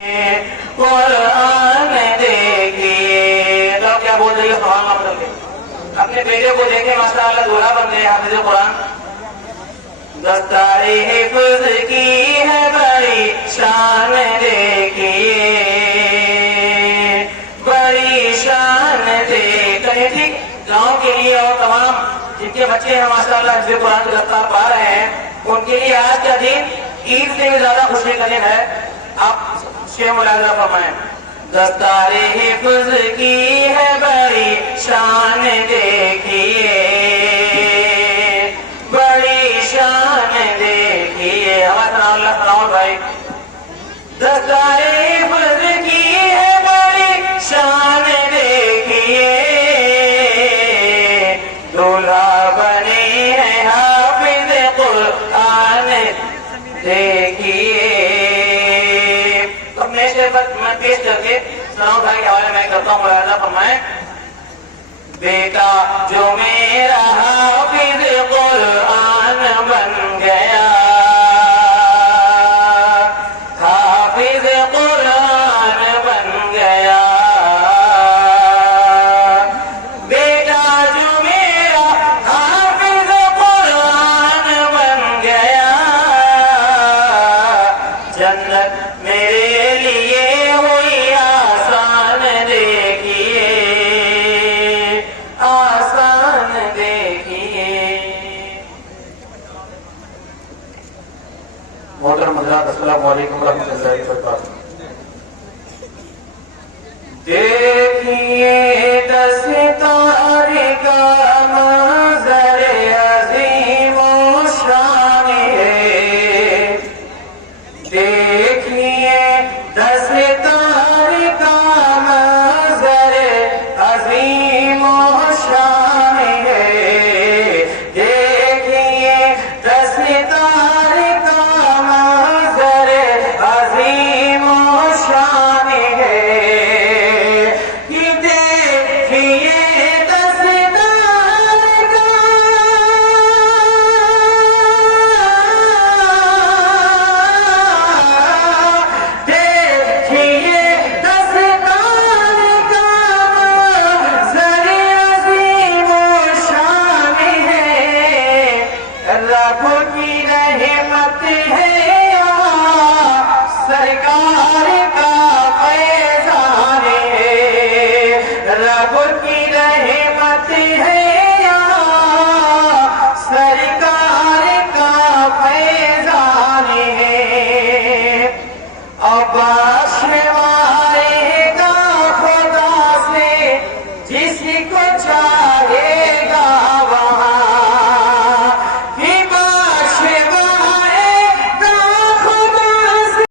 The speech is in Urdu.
قرآن دیکھیے تو کیا بول رہی ہے سبحان اللہ بدل کے اپنے بیٹے کو دیکھیں ماشاءاللہ دولہا بن گئے حافظ قرآن دستار حفظ کی ہے بڑی شان دیکھیے بڑی شان دیکھیے ٹھیک گاؤں کے لیے اور تمام جن کے بچے ہیں ماشاءاللہ حفظ قرآن کو دستار پا رہے ہیں ان کے لیے آج کا دن عید سے بھی زیادہ خوشی کا دن ہے آپ شیخ ملاحظہ فرمائیں دستار حفظ کی ہے بڑی شان دیکھیے بڑی شان دیکھیے ہمارے سلام اللہ سلام بھائی دستار حفظ کی ہے بڑی شان دیکھیے دولہا بنے ہیں حافظ قرآن دیکھیے میں پیش کر کے سلام بھائی کے حوالے میں کرتا ہوں ملاحظہ فرمائیں بیٹا جو میرا حافظ قرآن بن گیا حافظ قرآن بن گیا بیٹا جو میرا حافظ قرآن بن گیا جنت میرے لیے ہوئی آسان دیکھیے آسان دیکھیے محترم حضرات السلام علیکم ورحمۃ اللہ وبرکاتہ